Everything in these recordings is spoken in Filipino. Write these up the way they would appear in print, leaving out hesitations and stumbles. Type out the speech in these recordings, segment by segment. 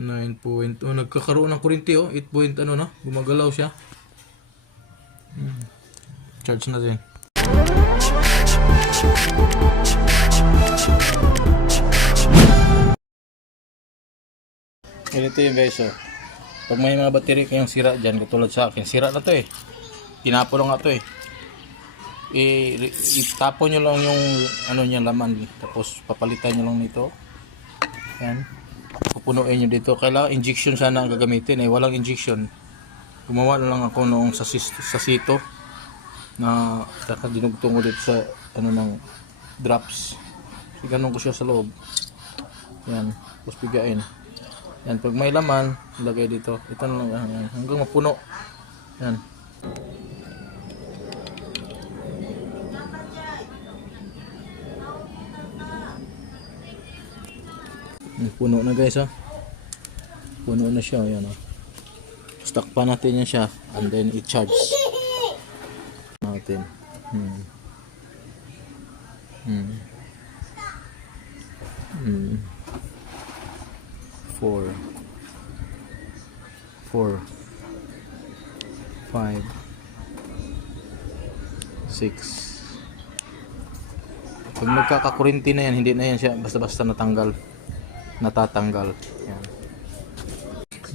9 point. Oh, nagkakaroon ng kuryente oh. 8 point ano na. Gumagalaw siya. Charge natin. Ganito yun guys oh. Pag may mga battery kayong sira dyan, katulad sa akin, sira na to eh. Tinapo lang nga to eh. Itapon nyo lang yung ano niya laman. Tapos papalitan nyo lang nito. Yan. Pupunuin nyo dito. Kailangan injection sana ang gagamitin eh. Walang injection. Gumawa na lang ako noong sa sito na dinugtong ko dito sa ano ng drops. Ganun ko siya sa loob. Yan. Tapos bigain. Yan, pag may laman, ilagay dito. Ito na lang yan, hanggang mapuno. Yan. Puno na guys ha. Puno na siya, yan ha. Stack pa natin yan siya and then i-charge natin. 4 5 6. Pag nagkakakurinti na yan, hindi na yan siya basta-basta natatanggal. Yan.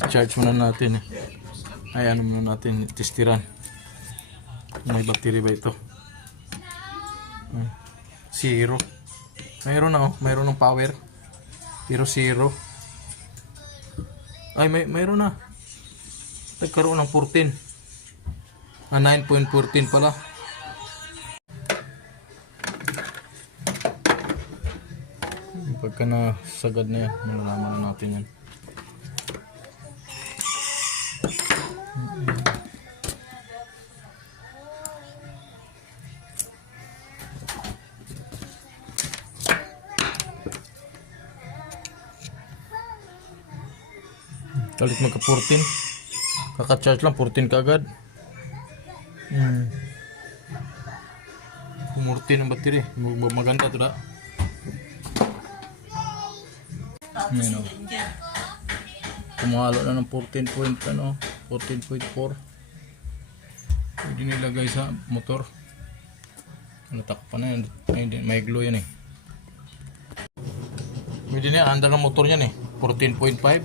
I-charge muna natin eh. Ay ano muna natin, testiran. May battery ba ito? Zero. Mayroon na oh, mayroon ng power. Pero zero. Ay, mayroon na. Nagkaroon ng 14. 9.14 pala. Pagka nasagad na yan, malalaman na natin yan. Kalit magka 14. Kaka-charge lang 14 kaagad. 14 ang battery. Maganda to da. Ano? Kumalo na ng 14.4. Pwede nilagay sa motor. Natakpan na yan. May glow yan eh. Pwede na yan. Under ng motor yan eh. 14.5.